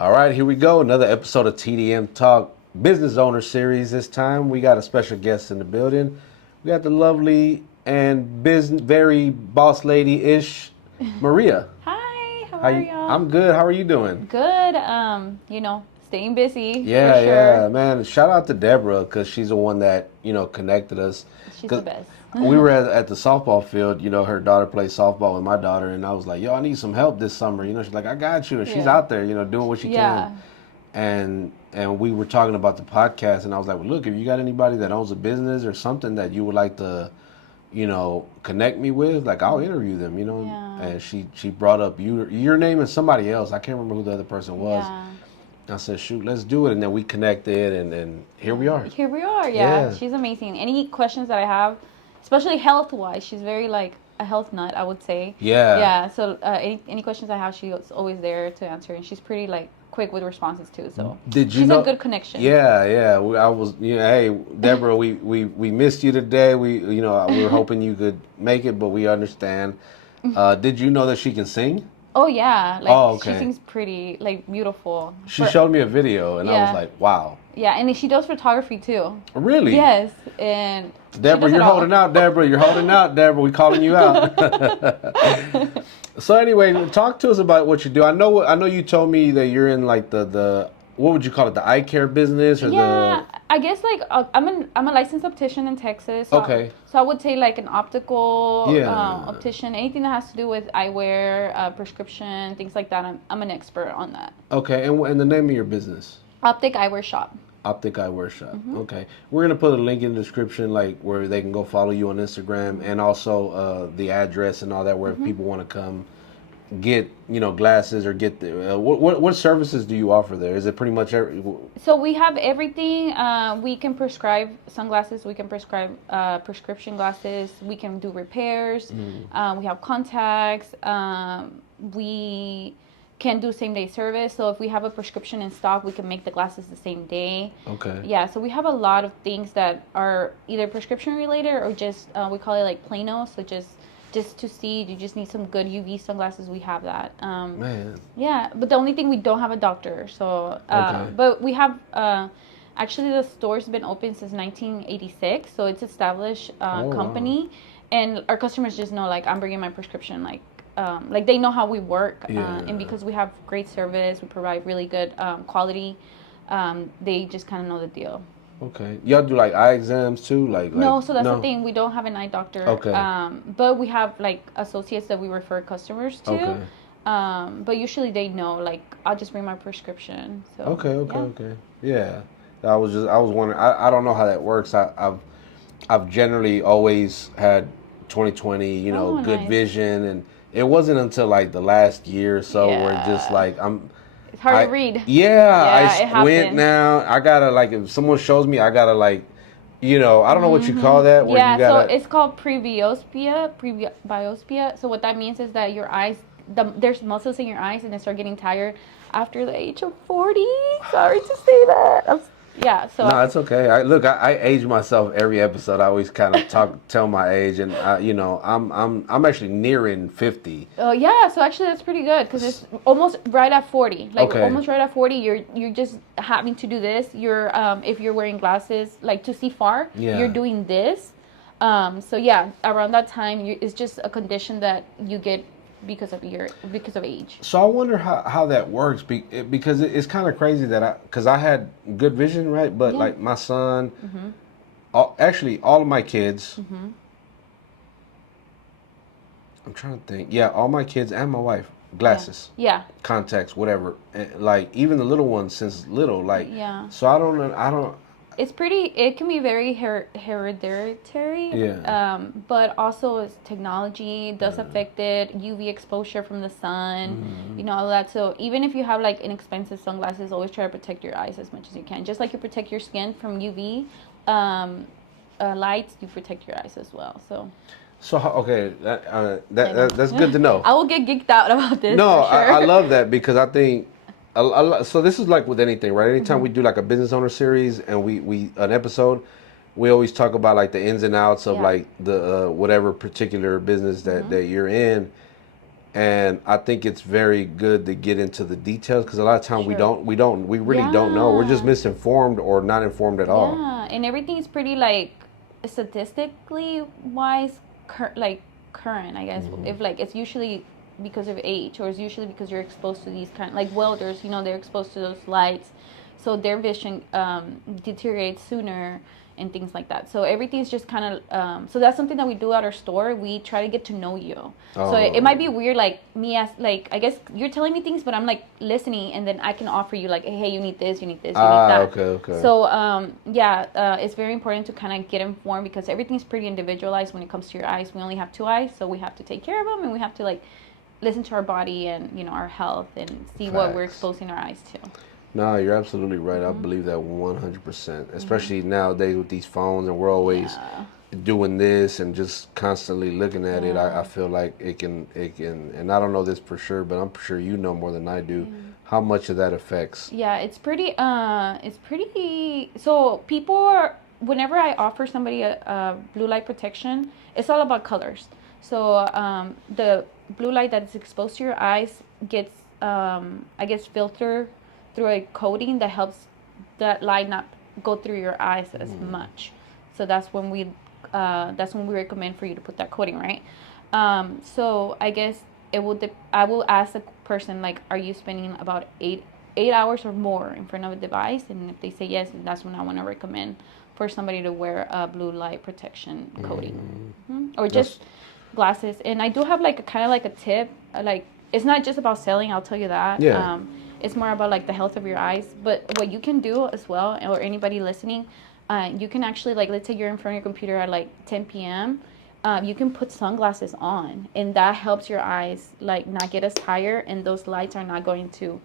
All right, here we go. Another episode of TDM Talk Business Owner Series. This time we got a special guest in the building. We got the lovely and very boss lady-ish Maria. Hi, how are y'all? I'm good. How are you doing? Good. Staying busy Yeah, for sure. yeah, man. Shout out to Deborah because she's the one that connected us. She's 'Cause the best. we were at the softball field. Her daughter plays softball with my daughter, and I was like, "Yo, I need some help this summer." She's like, "I got you," and she's Yeah. out there, doing what she Yeah. can. And we were talking about the podcast, and I was like, well, look, if you got anybody that owns a business or something that you would like to, connect me with, like I'll interview them, Yeah. And she brought up your name and somebody else. I can't remember who the other person was. Yeah. I said, shoot, let's do it. And then we connected, and here we are. Here we are, yeah. She's amazing. Any questions that I have, especially health-wise, she's very like a health nut, I would say. Yeah. Yeah, so any questions I have, she's always there to answer, and she's pretty like quick with responses too, so she's a good connection. Yeah. I was, hey, Deborah, we missed you today. We were hoping you could make it, but we understand. Did you know that she can sing? Oh yeah, okay. She sings pretty, like beautiful. She showed me a video, and I was like, wow. Yeah, and she does photography too. Really? Yes, and Deborah, you're holding out, Deborah. You're holding out, Deborah. We calling you out. So anyway, talk to us about what you do. I know you told me that you're in like the what would you call it, the eye care business or I guess like I'm a licensed optician in Texas. So okay. So I would say like an optical Yeah. optician, anything that has to do with eyewear, prescription, things like that. I'm an expert on that. Okay, and the name of your business? Optic Eyewear Shop. Optic Eyewear Shop. Mm-hmm. Okay, we're gonna put a link in the description, like where they can go follow you on Instagram, and also the address and all that, where if people want to come get glasses or get the what services do you offer there? Is it pretty much So we have everything. We can prescribe sunglasses. We can prescribe prescription glasses. We can do repairs. We have contacts. We can do same day service. So if we have a prescription in stock, we can make the glasses the same day. Okay. Yeah. So we have a lot of things that are either prescription related or just we call it like plano. So just to see, you just need some good UV sunglasses. We have that. Man. Yeah, but the only thing, we don't have a doctor. So, Okay. but we have. Actually, the store's been open since 1986, so it's established company, wow. And our customers just know, like, I'm bringing my prescription, like they know how we work, and because we have great service, we provide really good quality. They just kind of know the deal. Okay. Y'all do like eye exams too? No, so that's the thing. We don't have an eye doctor. Okay. But we have like associates that we refer customers to. Okay. But usually they know, like, I'll just bring my prescription. So Okay. Yeah. I was wondering. I don't know how that works. I've generally always had 20/20, good nice. vision, and it wasn't until like the last year or so where just like it's hard to read. Yeah, I squint now. I gotta, like, if someone shows me, I gotta, like, I don't know what you call that. Where you gotta, so it's called presbyopia. So what that means is that your eyes, there's muscles in your eyes, and they start getting tired after the age of 40. Sorry to say that. So no, it's okay. I age myself every episode. I always kind of tell my age, and I'm actually nearing 50. Yeah, so actually that's pretty good because it's almost right at 40. Like almost right at 40, you're just having to do this. You're if you're wearing glasses, like to see far, you're doing this. So yeah, around that time, it's just a condition that you get because of age. So I wonder how that works, because it's kind of crazy that because I had good vision, right? But like my son, actually all of my kids, I'm trying to think. Yeah, all my kids and my wife, glasses, contacts, whatever. And, like, even the little ones since little, like. Yeah. So I don't. It can be very hereditary. Yeah. But also technology does affect it. UV exposure from the sun, all of that. So even if you have like inexpensive sunglasses, always try to protect your eyes as much as you can. Just like you protect your skin from UV lights, you protect your eyes as well. So okay, that's good to know. I will get geeked out about this. No, for sure. I love that because I think. So this is like with anything, right? Anytime we do like a business owner series and we an episode, we always talk about like the ins and outs of like the whatever particular business that you're in. and I think it's very good to get into the details because a lot of time we really don't know. We're just Yeah. misinformed or not informed at all. Yeah, and everything is pretty like statistically wise, like current, I guess. If like it's usually because of age, or it's usually because you're exposed to these kind like welders. They're exposed to those lights, so their vision deteriorates sooner and things like that. So everything's just kind of so that's something that we do at our store. We try to get to know you. So it might be weird, like me as like I guess you're telling me things, but I'm like listening, and then I can offer you like, hey, you need this, you need this, you need that. Okay. So it's very important to kind of get informed because everything's pretty individualized when it comes to your eyes. We only have two eyes, so we have to take care of them, and we have to like listen to our body and our health and see what we're exposing our eyes to. No, you're absolutely right. I believe that 100%. Especially nowadays with these phones, and we're always doing this and just constantly looking at it. I feel like it can, and I don't know this for sure, but I'm sure you know more than I do how much of that affects. Yeah, so people are, whenever I offer somebody a blue light protection, it's all about colors. So the blue light that is exposed to your eyes gets, I guess, filtered through a coating that helps that light not go through your eyes as much. So that's when we recommend for you to put that coating, right? So I guess I will ask the person like, are you spending about 8 hours or more in front of a device? And if they say yes, that's when I want to recommend for somebody to wear a blue light protection coating, or just glasses. And I do have like a kind of like a tip, like it's not just about selling. I'll tell you that. Yeah. It's more about like the health of your eyes. But what you can do as well, or anybody listening, you can actually like, let's say you're in front of your computer at like 10 p.m. You can put sunglasses on, and that helps your eyes like not get as tired, and those lights are not going to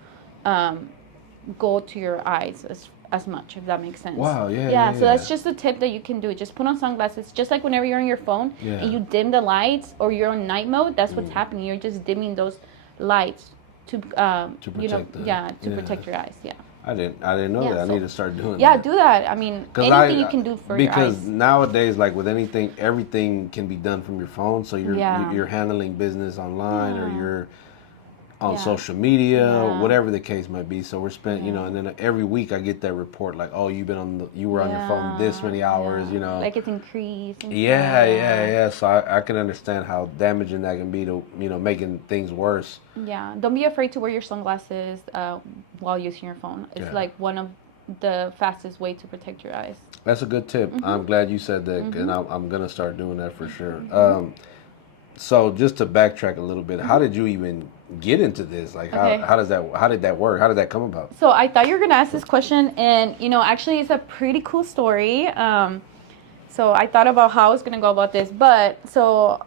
go to your eyes as much, if that makes sense. Wow, yeah. So that's just a tip that you can do. Just put on sunglasses, just like whenever you're on your phone and you dim the lights or you're on night mode. That's what's happening. You're just dimming those lights to protect your eyes. Yeah. I didn't know that. I need to start doing that. Yeah, do that. I mean, anything you can do for your eyes. Because nowadays, like with anything, everything can be done from your phone. So you're handling business online, or you're on social media, whatever the case might be. So we're spent, and then every week I get that report like, oh, you were on your phone this many hours, like it's increased. Yeah. So I can understand how damaging that can be to, making things worse. Yeah, don't be afraid to wear your sunglasses while using your phone. It's like one of the fastest way to protect your eyes. That's a good tip. I'm glad you said that, and I'm gonna start doing that for sure. So just to backtrack a little bit, how did you even get into this? Like, how did that work? How did that come about? So I thought you were gonna ask this question, and actually it's a pretty cool story. So I thought about how I was gonna go about this, but so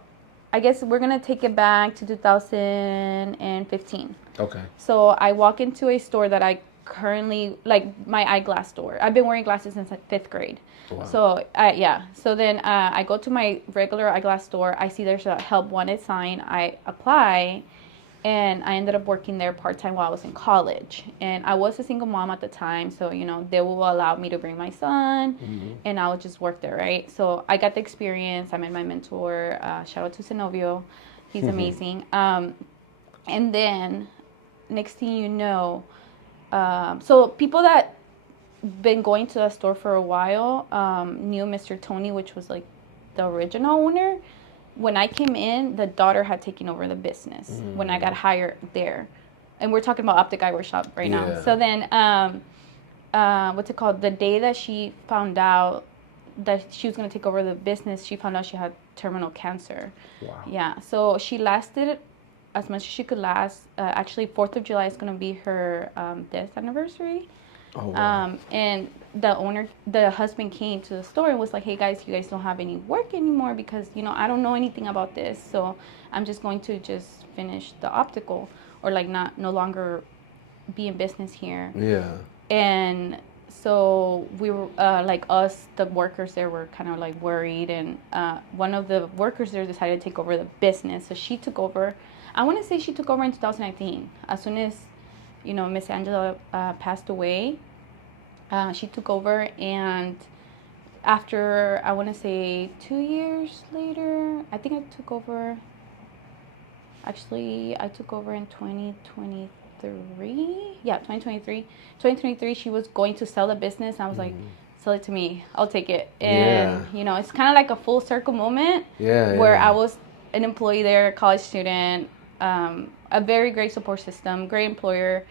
I guess we're gonna take it back to 2015. Okay. So I walk into a store that I currently, like, my eyeglass store. I've been wearing glasses since like 5th grade. Wow. So So then I go to my regular eyeglass store. I see there's a help wanted sign. I apply, and I ended up working there part-time while I was in college. And I was a single mom at the time, so they will allow me to bring my son, and I would just work there, right? So I got the experience. I met my mentor. Shout out to Zenobio. He's amazing. And then next thing you know, so people that been going to the store for a while knew Mr. Tony, which was like the original owner. When I came in, the daughter had taken over the business when I got hired there. And we're talking about Optic Eyewear Shop right now. So then, what's it called? The day that she found out that she was going to take over the business, she found out she had terminal cancer. Wow. Yeah. So she lasted as much as she could last. Actually, 4th of July is going to be her death anniversary. Oh, wow. And the husband came to the store and was like, hey guys, you guys don't have any work anymore because, I don't know anything about this. So I'm just going to just finish the optical, or like no longer be in business here. Yeah. And so we were, like us, the workers there were kind of like worried. And one of the workers there decided to take over the business. So she took over. I want to say she took over in 2019. As soon as, Miss Angela passed away, she took over, and after, I want to say 2 years later, I think I took over, Actually, I took over in 2023. Yeah, 2023. 2023, she was going to sell the business. I was like, sell it to me. I'll take it. And, Yeah. you know, it's kind of like a full circle moment where I was an employee there, college student, a very great support system, great employer.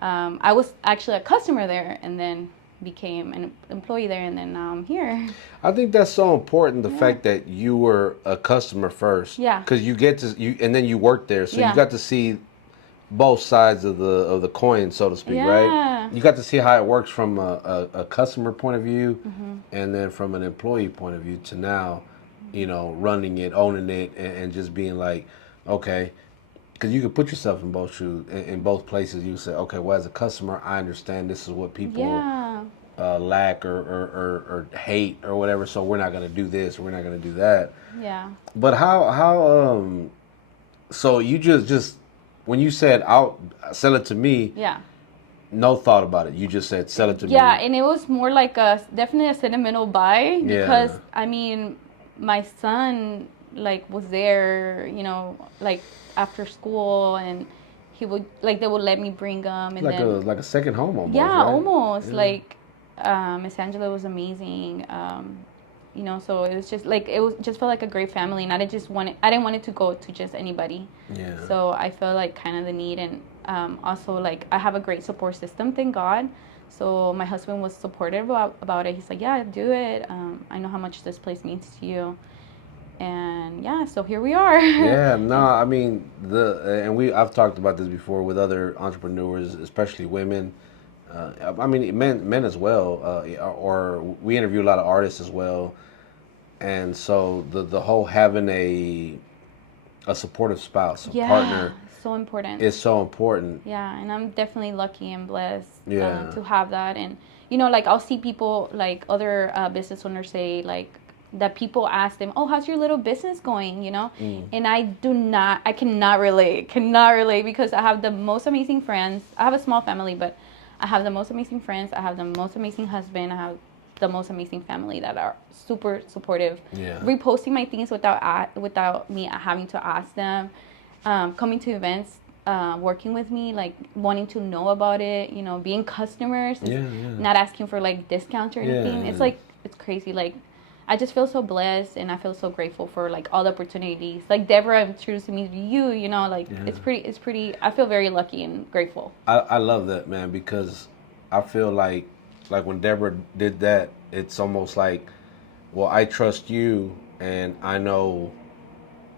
I was actually a customer there and then became an employee there, and then now I'm here. I think that's so important, the fact that you were a customer first. Yeah. Because you get to, and then you work there. So you Yeah. got to see both sides of the coin, so to speak, right? Yeah. You got to see how it works from a customer point of view, and then from an employee point of view to now, you know, running it, owning it, and just being like, okay, because you could put yourself in both shoes, in both places. You say, okay, well, as a customer, I understand this is what people Yeah. lack or hate or whatever, so we're not going to do this or we're not going to do that. Yeah. But how so you just when you said I'll sell it to me, Yeah. no thought about it, you just said sell it to me. Yeah, and it was more like definitely a sentimental buy because Yeah. I mean, my son like was there, you know, like after school, and he would like they would let me bring them, and like then a second home almost, yeah, right? almost Yeah. like Miss Angela was amazing. You know, so it was just like it was just felt like a great family, and I didn't want it to go to just anybody. Yeah. So I felt like kind of the need, and also like I have a great support system, thank God. So my husband was supportive about it. He's like, yeah, do it. I know how much this place means to you, and yeah, so here we are. Yeah, no, I mean I've talked about this before with other entrepreneurs, especially women. I mean, men as well, or we interview a lot of artists as well, and so the whole having a supportive spouse, a Yeah, partner, so important. is so important. Yeah, and I'm definitely lucky and blessed Yeah. to have that. And you know, like I'll see people like other business owners say like that people ask them, "Oh, how's your little business going?" You know, and I cannot relate, because I have the most amazing friends. I have a small family, but I have the most amazing friends. I have the most amazing husband. I have the most amazing family that are super supportive. Yeah. Reposting my things without me having to ask them. Coming to events, working with me, like wanting to know about it, you know, being customers, not asking for like discounts or anything. Yeah. It's like, it's crazy. Like, I just feel so blessed, and I feel so grateful for like all the opportunities. Like Deborah introduced me to you, you know, like it's pretty, I feel very lucky and grateful. I love that, man, because I feel like when Deborah did that, it's almost like, well, I trust you, and I know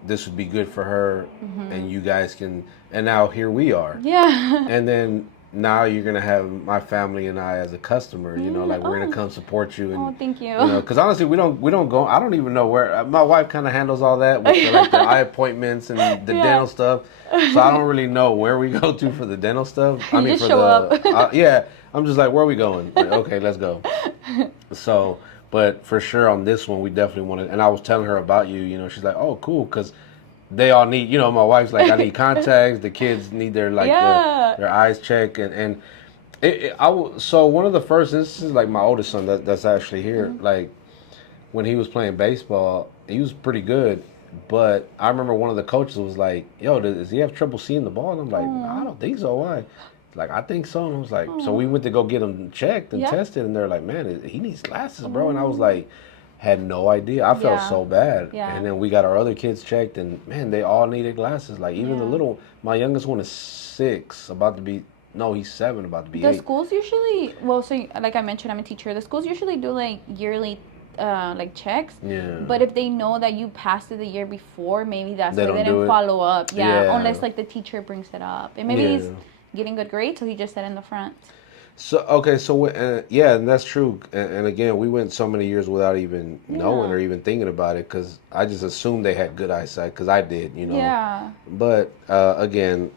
this would be good for her, and you guys can, and now here we are. Yeah. And then now you're gonna have my family and I as a customer. You know, like we're gonna come support you. And, thank you. You know, because honestly, we don't go. I don't even know where. My wife kind of handles all that with like the eye appointments and the dental stuff. So I don't really know where we go to for the dental stuff. I mean, just for show the up. yeah, I'm just like, where are we going? Like, okay, let's go. So, but for sure on this one, we definitely want to. And I was telling her about you. You know, she's like, oh, cool, because they all need, you know, my wife's like, I need contacts. The kids need their like their eyes checked, and so one of the first instances, like my oldest son that's actually here, like when he was playing baseball, he was pretty good, but I remember one of the coaches was like, "Yo, does he have trouble seeing the ball?" And I'm like, "I don't think so. Why?" Like, I think so. And I was like, so we went to go get him checked and tested, and they're like, "Man, he needs glasses, bro." And I was like, had no idea. I felt so bad. Yeah. And then we got our other kids checked, and man, they all needed glasses. Like even the little, my youngest one is 6, about to be, no, he's 7, about to be 8. The schools usually, well, so like I mentioned, I'm a teacher. The schools usually do like yearly like checks. Yeah. But if they know that you passed it the year before, maybe that's They why they don't do didn't it. follow up. Yeah, Yeah. unless like the teacher brings it up. And maybe he's getting good grades, so he just said in the front. So okay, so yeah, and that's true. And again, we went so many years without even knowing or even thinking about it, because I just assumed they had good eyesight, because I did, you know. Yeah. But again,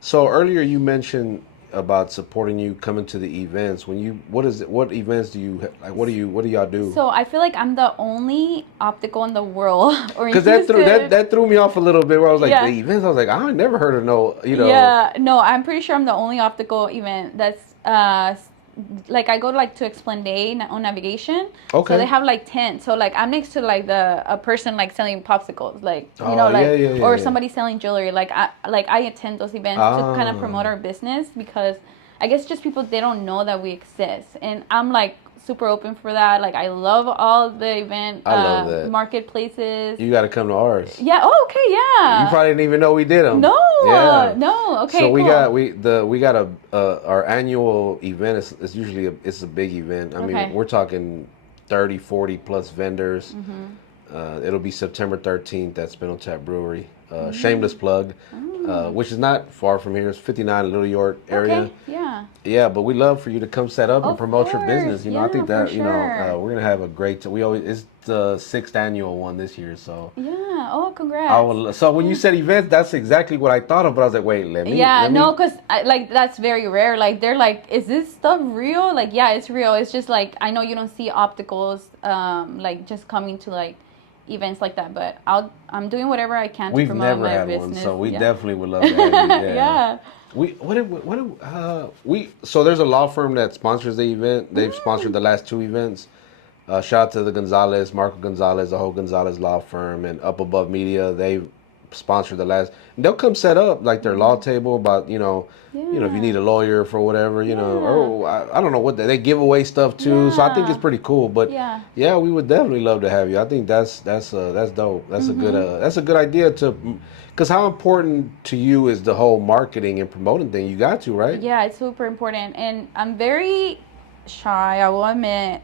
so earlier you mentioned about supporting you coming to the events. When you what events do you like? What do y'all do? So I feel like I'm the only optical in the world, or Because that threw me off a little bit. Where I was like, the events. I was like, I never heard of no, you know. Yeah, no, I'm pretty sure I'm the only optical event that's like I go like to Esplanade on navigation. Okay. So they have like tents. So like I'm next to like a person like selling popsicles, like you Oh, know, like or yeah. somebody selling jewelry. Like I attend those events to kind of promote our business because I guess just people they don't know that we exist, and I'm like super open for that. Like I love all the event I love that. marketplaces. You got to come to ours. Yeah. Oh, okay. Yeah. You probably didn't even know we did them. No. Yeah. No. Okay. So we cool. got we got our annual event. It's usually it's a big event. I mean, we're talking 30, 40 plus vendors. It'll be September 13th at Spindle Tap Brewery. Shameless plug, which is not far from here. It's 59 Little York area. Okay. Yeah. Yeah, but we love for you to come set up and promote your business. You know, I Yeah, think that for you know sure. we're gonna have a great. We always it's the 6th annual one this year. So Yeah. Oh, congrats. so when you said events, that's exactly what I thought of. But I was like, wait, let me. Yeah, let me. no, because like that's very rare. Like they're like, is this stuff real? Like, yeah, it's real. It's just like I know you don't see opticals, like just coming to like events like that. But I'm doing whatever I can to We've promote never my had business. one, so we yeah. definitely would love to have you. Yeah. Yeah. So there's a law firm that sponsors the event. They've sponsored the last 2 events. Shout out to the Gonzalez, Marco Gonzalez, the whole Gonzalez law firm, and Up Above Media. They sponsored the last. They'll come set up like their law table about if you need a lawyer for whatever or I don't know what they give away stuff too. So I think it's pretty cool. But yeah, we would definitely love to have you. I think that's dope. That's a good idea to. Because how important to you is the whole marketing and promoting thing? You got to, right? Yeah, it's super important, and I'm very shy. I will admit.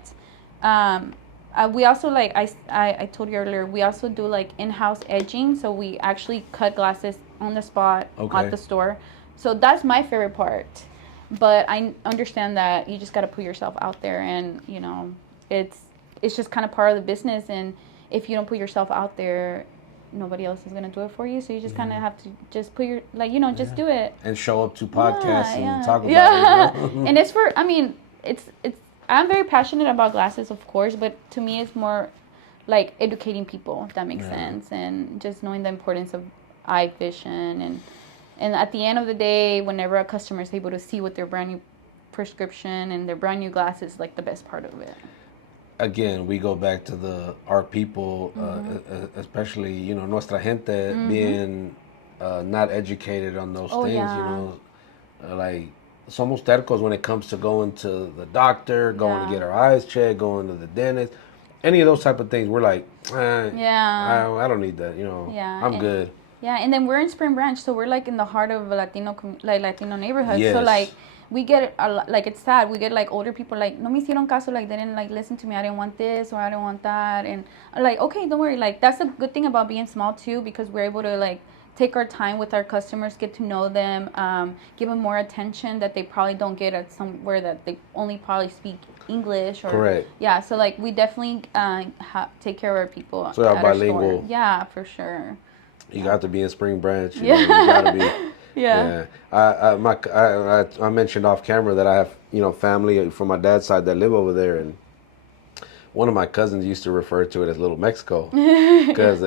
We also like I told you earlier. We also do like in-house edging, so we actually cut glasses on the spot at the store. So that's my favorite part. But I understand that you just got to put yourself out there, and it's just kind of part of the business. And if you don't put yourself out there, nobody else is gonna do it for you. So you just kind of have to just put your just do it and show up to podcasts and talk about it. And it's for it's I'm very passionate about glasses, of course, but to me it's more like educating people, if that makes sense, and just knowing the importance of eye vision, and at the end of the day, whenever a customer is able to see with their brand new prescription and their brand new glasses, like the best part of it. Again, we go back to our people, especially nuestra gente being not educated on those things. Like somos tercos when it comes to going to the doctor, going to get our eyes checked, going to the dentist, any of those type of things. We're like, I don't need that. I'm good. Yeah, and then we're in Spring Branch, so we're like in the heart of a Latino neighborhood. Yes. So like we get like it's sad. We get like older people like no me hicieron caso, like they didn't like listen to me. I didn't want this or I didn't want that, and like okay, don't worry. Like that's a good thing about being small too, because we're able to like take our time with our customers, get to know them, give them more attention that they probably don't get at somewhere that they only probably speak English. Or, correct. Yeah, so like we definitely take care of our people. So you're bilingual. Yeah, for sure. You got to be in Spring Branch. You got to be. Yeah. I mentioned off camera that I have family from my dad's side that live over there, and one of my cousins used to refer to it as Little Mexico, because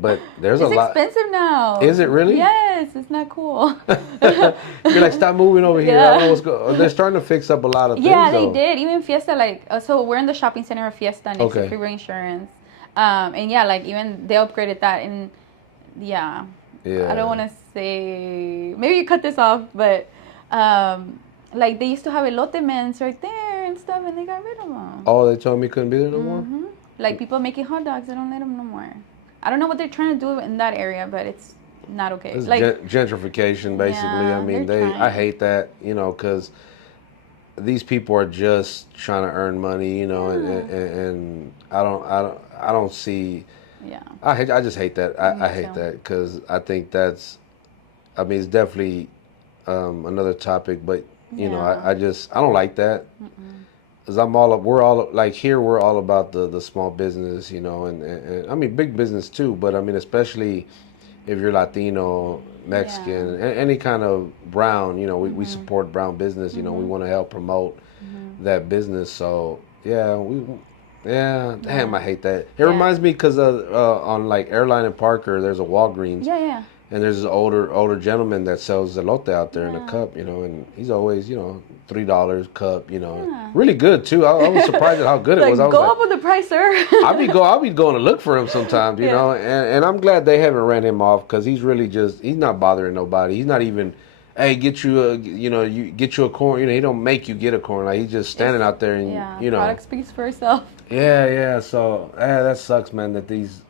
but there's a lot. It's expensive now. Is it really? Yes, it's not cool. You're like, stop moving over here. I don't know what's going. They're starting to fix up a lot of things. Yeah, though. they did. Even Fiesta, like so we're in the shopping center of Fiesta next to Freeway Insurance, and yeah, like even they upgraded that, and yeah. I don't want to say, maybe you cut this off, but like they used to have elote mens right there and stuff, and they got rid of them. Oh, they told me couldn't be there no more? Like people making hot dogs, they don't let them no more. I don't know what they're trying to do in that area, but it's not okay. It's like gentrification, basically. Yeah, I hate that, because these people are just trying to earn money, and I don't see. Yeah. I just hate that. I hate that because I think it's definitely another topic, but I don't like that. Because we're all like here, we're all about the small business, and big business too, but especially if you're Latino, Mexican, any kind of brown, we support brown business, we want to help promote that business. So damn, I hate that. It reminds me because on like Airline and Parker, there's a Walgreens. Yeah. And there's this older gentleman that sells elote out there in a Yeah. cup, and he's always, $3 cup, Yeah. really good too. I was surprised at how good it Like, was. I was go like, up with the price, sir. I'll be going to look for him sometimes, Yeah. and I'm glad they haven't ran him off because he's really he's not bothering nobody. He's not even, hey, get you you get you a corn. He don't make you get a corn. Like he's just standing out there and Yeah, product speaks for itself. Yeah. So that sucks, man. That these,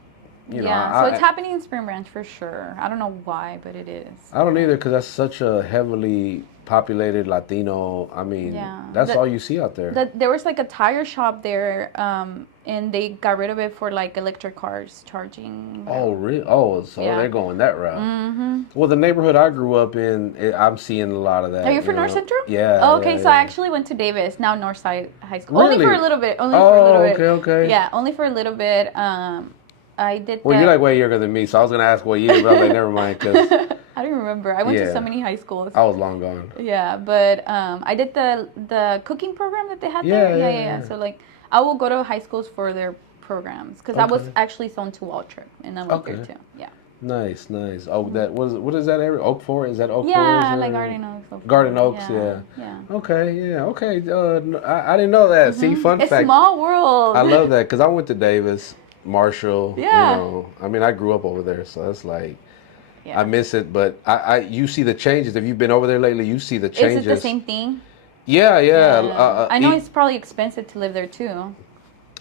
So it's happening in Spring Branch for sure. I don't know why, but it is. I don't either because that's such a heavily populated Latino. I mean, that's all you see out there. There was like a tire shop there, and they got rid of it for like electric cars charging. Oh, really? Oh, so they're going that route. Mm-hmm. Well, the neighborhood I grew up in, I'm seeing a lot of that. Are you from North Central? Yeah. Oh, okay, yeah, so I actually went to Davis, now Northside High School. Really? Only for a little bit. Okay. Yeah, only for a little bit. I did that. Well, you're like way younger than me, so I was going to ask what year, but I was like, never mind, because I don't remember. I went to so many high schools. I was long gone. Yeah, but I did the cooking program that they had there. Yeah. So like, I will go to high schools for their programs because I was actually zoned to Waltrip, and then went there too. Yeah. Nice. Oh, what is that area? Oak Forest? Is that Oak Forest? Yeah, like Garden Oaks. Garden Oaks, yeah. Okay. I didn't know that. See, fun It's fact. small world. I love that because I went to Davis, Marshall. Yeah. I mean, I grew up over there, so it's like. Yeah. I miss it, but you see the changes. If you've been over there lately, you see the changes. Is it the same thing? Yeah. I know it's probably expensive to live there too.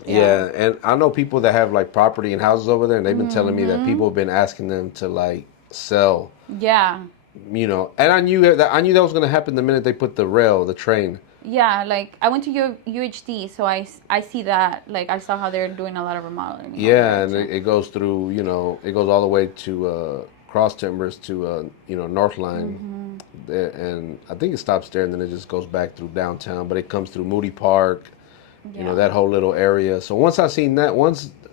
Yeah, and I know people that have like property and houses over there, and they've been telling me that people have been asking them to like sell. Yeah. And I knew that was going to happen the minute they put the train. Yeah, like I went to UHD, so I see that. Like I saw how they're doing a lot of remodeling. Yeah, and it goes through, it goes all the way to Cross Timbers to North Line, and I think it stops there, and then it just goes back through downtown. But it comes through Moody Park, that whole little area. So once I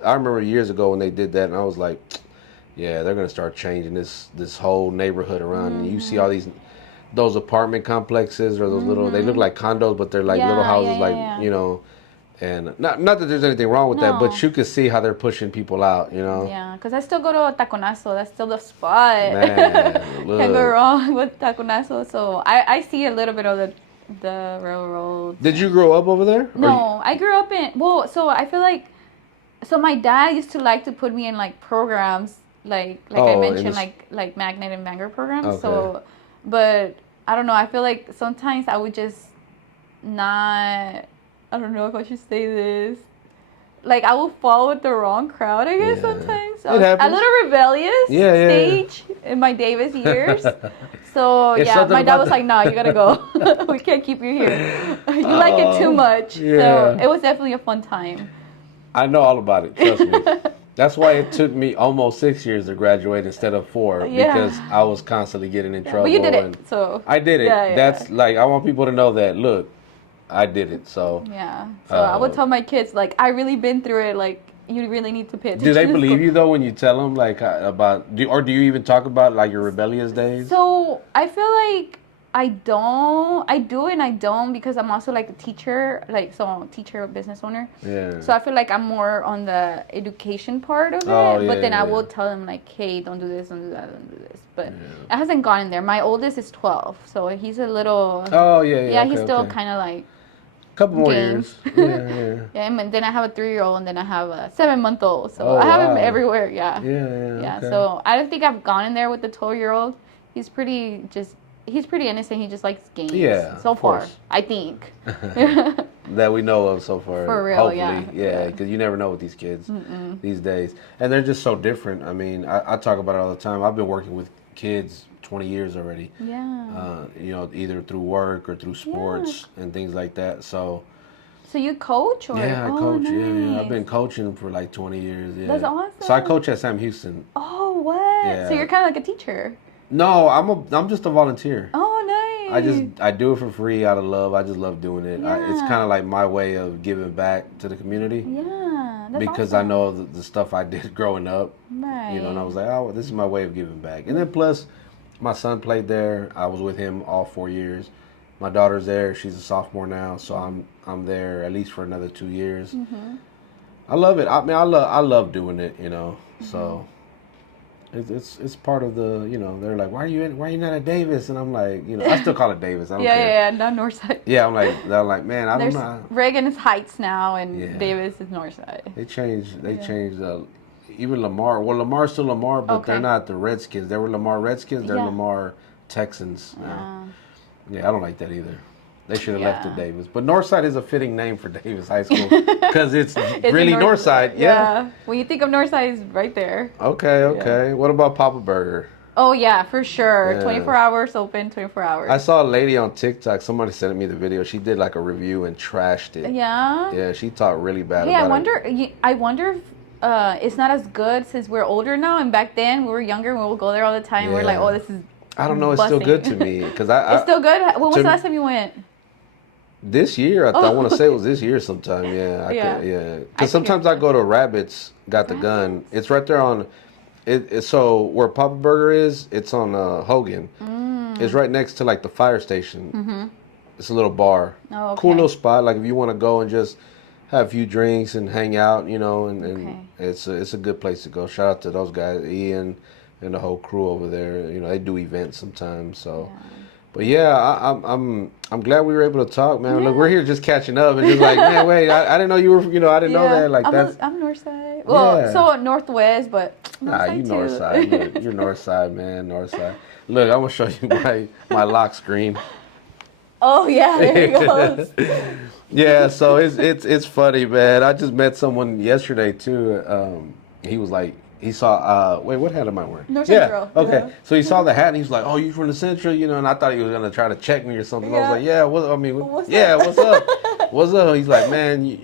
remember years ago when they did that, and I was like, yeah, they're gonna start changing this whole neighborhood around. And you see all those apartment complexes or those little, they look like condos, but they're like little houses, and not that there's anything wrong with that, but you could see how they're pushing people out, Yeah, because I still go to Taconazo. That's still the spot. Man, can't go wrong with Taconazo. So I see a little bit of the railroad. Did you grow up over there? No, I grew up so I feel like, so my dad used to like to put me in like programs, like I mentioned, like magnet and banger programs. Okay. So, but I don't know. I feel like sometimes I would just not. I don't know if I should say this. Like I will fall with the wrong crowd, I guess sometimes. I was a little rebellious stage in my Davis years. So my dad was like, "No, you gotta go. We can't keep you here. You like it too much." So it was definitely a fun time. I know all about it. Trust me. That's why it took me almost 6 years to graduate instead of 4 because I was constantly getting in trouble. But you did it, so I did it. That's like I want people to know that. Look, I did it. So So I would tell my kids like I really been through it. Like you really need to pay attention. Do they believe you though when you tell them like do you even talk about like your rebellious days? So I feel like I do and I don't because I'm also like a teacher, teacher, business owner. Yeah. So I feel like I'm more on the education part of it. But then I will tell them like, hey, don't do this, don't do that, don't do this. But it hasn't gone in there. My oldest is 12, so he's a little. Oh yeah. Yeah, he's still kind of like. Couple more years. Yeah. And then I have a 3-year-old, and then I have a 7-month-old. So I have him everywhere. Yeah. Yeah. Okay. So I don't think I've gone in there with the 12-year-old. He's pretty innocent. He just likes games. Yeah. So far, I think. That we know of so far. For real, hopefully. Yeah. Because you never know with these kids these days, and they're just so different. I mean, I talk about it all the time. I've been working with kids 20 years already. Yeah. Either through work or through sports and things like that. So you coach or? Yeah, I coach. Nice. Yeah. I've been coaching for like 20 years. Yeah. That's awesome. So I coach at Sam Houston. Oh, what? Yeah. So you're kind of like a teacher. No, I'm just a volunteer. Oh, nice. I do it for free out of love. I just love doing it. Yeah. It's kind of like my way of giving back to the community. Yeah, that's because awesome. I know the stuff I did growing up. Right. And I was like, oh, this is my way of giving back. And then plus, my son played there. I was with him all 4 years. My daughter's there. She's a sophomore now, so I'm there at least for another 2 years. I love it. I mean, I love doing it. So It's part of the, they're like, why are you not at Davis? And I'm like, I still call it Davis. I don't care. Yeah, not Northside. Yeah, I'm like, man, I don't know. Reagan is Heights now, and Yeah. Davis is Northside. They changed. Even Lamar. Well, Lamar's still Lamar, but they're not the Redskins. They were Lamar Redskins. They're Lamar Texans now. Yeah, I don't like that either. They should have left it Davis. But Northside is a fitting name for Davis High School because it's really Northside. Yeah. When you think of Northside, it's right there. Okay. Yeah. What about Papa Burger? Oh, yeah, for sure. Yeah. 24 hours open, 24 hours. I saw a lady on TikTok. Somebody sent me the video. She did like a review and trashed it. Yeah? Yeah, she talked really bad about it. I wonder if it's not as good since we're older now. And back then, we were younger and we would go there all the time. Yeah. We're like, oh, this is I don't know. It's still good to me. It's still good? When was the last time you went? This year, I want to say it was this year sometime. Yeah. Because sometimes I go to Rabbits, Got the Gun. It's right there on... So where Papa Burger is, it's on Hogan. It's right next to like the fire station. Mm-hmm. It's a little bar. Oh, okay. Cool little spot. Like if you want to go and just have a few drinks and hang out, and it's a good place to go. Shout out to those guys, Ian and the whole crew over there. They do events sometimes. So, but yeah, I'm glad we were able to talk, man. Yeah. Look, we're here just catching up and just like, man, wait, I didn't know you were, I didn't know that. Like I'm Northside. Well, so Northwest, but Northside you Northside. You're Northside, man. Northside. Look, I'm gonna show you my lock screen. Oh yeah, there it goes. Yeah, so it's funny, man. I just met someone yesterday too. He was like, he saw. Wait, what hat am I wearing? North Central. Okay, yeah. So he saw the hat and he was like, "Oh, you from the Central?" And I thought he was gonna try to check me or something. Yeah. I was like, "Yeah, what's up? What's up?" He's like, "Man,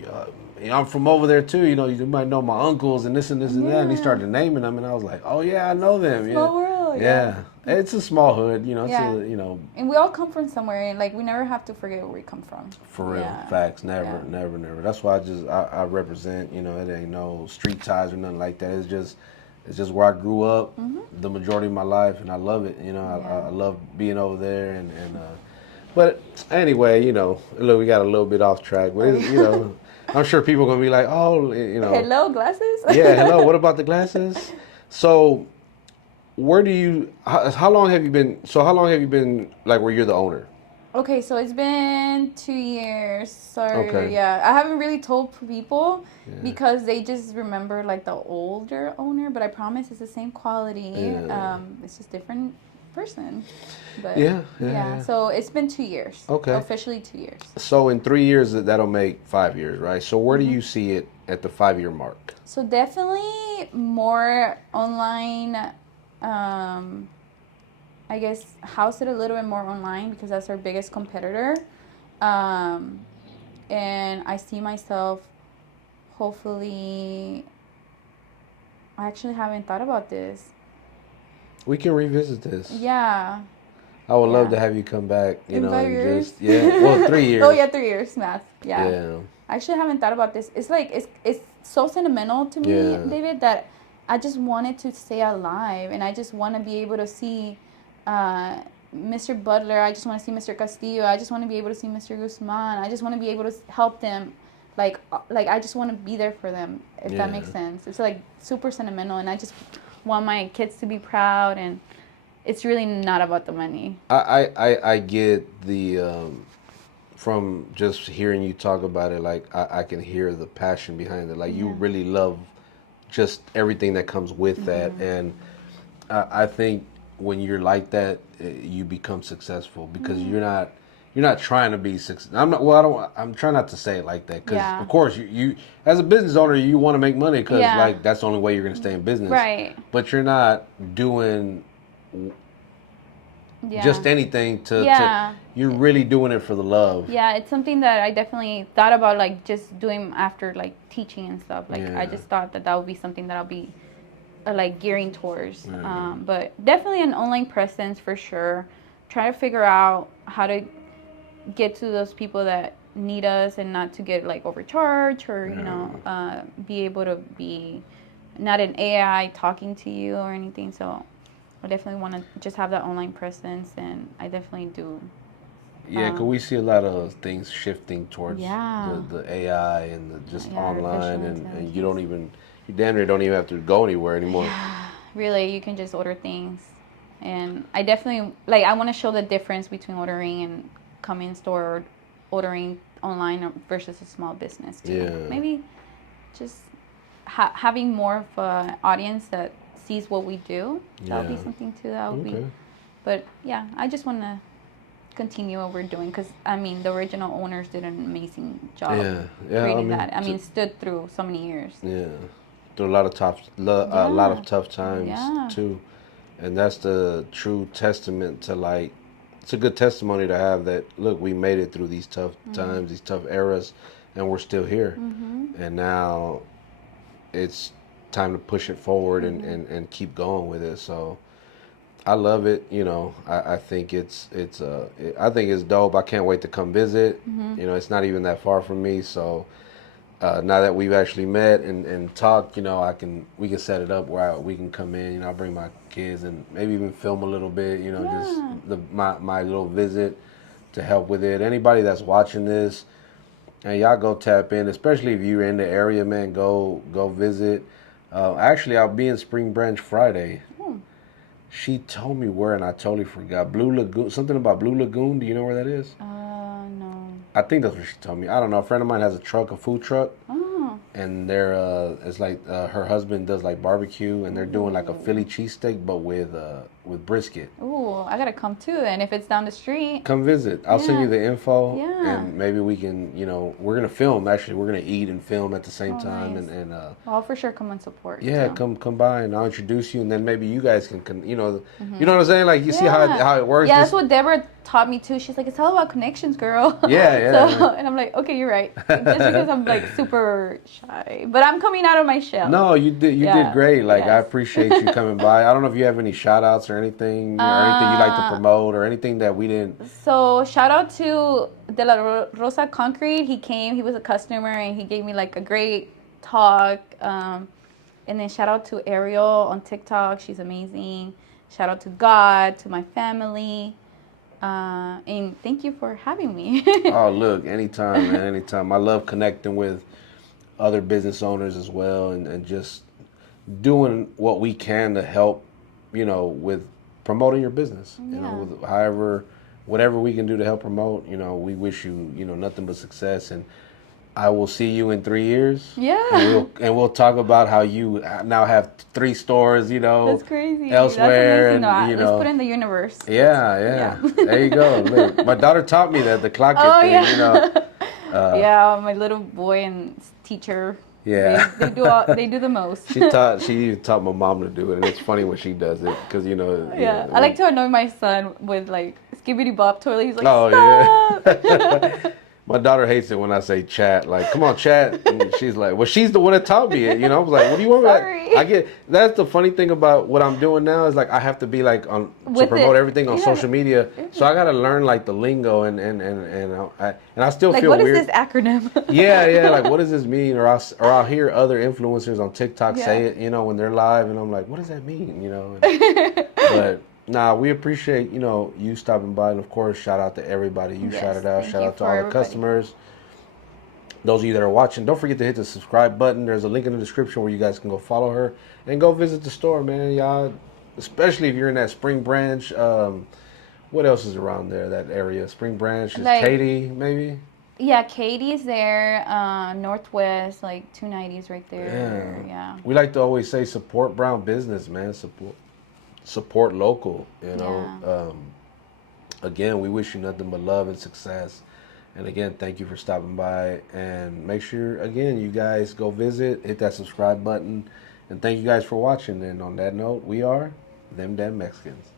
I'm from over there too. You might know my uncles and this and this and that." And he started naming them, and I was like, "Oh yeah, I know them." Small world. Yeah. It's a small hood, And we all come from somewhere, and like we never have to forget where we come from. For real, facts. Never. That's why I represent. It ain't no street ties or nothing like that. It's just where I grew up, the majority of my life, and I love it. I love being over there, and but anyway, look, we got a little bit off track, but I'm sure people are gonna be like, oh, hello, glasses. Yeah, hello. What about the glasses? So. How long have you been like where you're the owner? Okay, so it's been 2 years. Sorry, yeah. I haven't really told people because they just remember like the older owner, but I promise it's the same quality. Yeah. It's just different person. But yeah. So it's been 2 years. Okay. Officially 2 years. So in 3 years, that'll make 5 years, right? So where do you see it at the 5-year mark? So definitely more online. I guess house it a little bit more online because that's our biggest competitor. And I see myself hopefully, I actually haven't thought about this. We can revisit this. Yeah. I would love to have you come back, in 5 years? 3 years. Oh yeah, 3 years, math. Yeah. I actually haven't thought about this. It's like, it's so sentimental to me, David, that I just wanted to stay alive, and I just want to be able to see Mr. Butler. I just want to see Mr. Castillo. I just want to be able to see Mr. Guzman. I just want to be able to help them. Like I just want to be there for them, if that makes sense. It's like super sentimental, and I just want my kids to be proud, and it's really not about the money. I get the from just hearing you talk about it, like I can hear the passion behind it. Like you really love just everything that comes with that, and I think when you're like that, you become successful because you're not trying to be successful. I'm trying not to say it like that because of course you as a business owner you want to make money because like that's the only way you're going to stay in business, right? But you're not doing just anything to you're really doing it for the love. Yeah, it's something that I definitely thought about, like just doing after like teaching and stuff. Like I just thought that would be something that I'll be like gearing towards. But definitely an online presence for sure. Try to figure out how to get to those people that need us and not to get like overcharged or be able to be not an AI talking to you or anything. So I definitely want to just have that online presence, and I definitely do. Yeah, because we see a lot of things shifting towards the AI and the just online, and you damn near don't even have to go anywhere anymore. really, you can just order things. And I definitely, like, I want to show the difference between ordering and coming in store or ordering online versus a small business, too. Yeah. Maybe just having more of an audience that sees what we do. That would be something, too. That would be. But, yeah, I just want to continue what we're doing because, I mean, the original owners did an amazing job creating that. I mean, stood through so many years. Yeah. Through a lot of tough times, too. And that's the true testament to, like, it's a good testimony to have that, look, we made it through these tough times, these tough eras, and we're still here. And now it's time to push it forward and keep going with it. So I love it. You know, I think I think it's dope. I can't wait to come visit. You know, it's not even that far from me. So now that we've actually met and talked, you know, we can set it up where we can come in. You know, I'll bring my kids and maybe even film a little bit. You know, just my little visit to help with it. Anybody that's watching this, and y'all go tap in, especially if you're in the area, man. Go visit. Actually, I'll be in Spring Branch Friday. She told me where, and I totally forgot. Blue Lagoon, something about Blue Lagoon. Do you know where that is? No. I think that's what she told me. I don't know. A friend of mine has a food truck. And they're it's like her husband does like barbecue, and they're doing like a Philly cheesesteak, but with brisket. Ooh, I gotta come too. And if it's down the street, come visit. I'll send you the info, and maybe we can. You know, we're gonna film. Actually, we're gonna eat and film at the same time, nice. and I'll for sure come and support. Yeah, come by, and I'll introduce you, and then maybe you guys can you know, you know what I'm saying? Like you see how it works. Yeah, that's what Deborah taught me too. She's like, it's all about connections, girl. So, and I'm like, okay, you're right. Just because I'm like super shy, but I'm coming out of my shell. No, you did great. Like I appreciate you coming by. I don't know if you have any shout outs or anything you'd like to promote or anything that we didn't. So shout out to De La Rosa Concrete. He came. He was a customer, and he gave me like a great talk. And then shout out to Ariel on TikTok. She's amazing. Shout out to God, to my family. And thank you for having me. Oh, look, anytime, man, anytime. I love connecting with other business owners as well, and just doing what we can to help, you know, with promoting your business. You know, with whatever we can do to help promote. You know, we wish you, you know, nothing but success, and I will see you in 3 years. Yeah. And we'll talk about how you now have 3 stores, you know. That's crazy. Elsewhere. That's amazing. Let's put it in the universe. Yeah. There you go. Look, my daughter taught me that the clock thing, you know. My little boy and teacher. Yeah. They do the most. She even taught my mom to do it, and it's funny when she does it because you know. Yeah, I like to annoy my son with like skibbity bop toilet. He's like, yeah. My daughter hates it when I say chat. Like, come on, chat. And she's like, well, she's the one that taught me it. You know, I was like, what do you want? Sorry. That's the funny thing about what I'm doing now is like I have to be like to promote everything on social media. So I got to learn like the lingo and I still like, feel weird. What is this acronym? Yeah. Like, what does this mean? Or I'll hear other influencers on TikTok say it, you know, when they're live, and I'm like, what does that mean? You know, but. Nah, we appreciate, you know, you stopping by, and of course, shout out to everybody you shouted out. Shout out to all the customers. Those of you that are watching, don't forget to hit the subscribe button. There's a link in the description where you guys can go follow her and go visit the store, man. Y'all, especially if you're in that Spring Branch. What else is around there? That area, Spring Branch, is like, Katy, maybe. Yeah, Katie's there. Northwest, like 290's right there. Yeah. We like to always say support brown business, man. Support local, you know. Again, we wish you nothing but love and success. And again, thank you for stopping by. And make sure, again, you guys go visit, hit that subscribe button. And thank you guys for watching. And on that note, we are ThemDamnMexicans.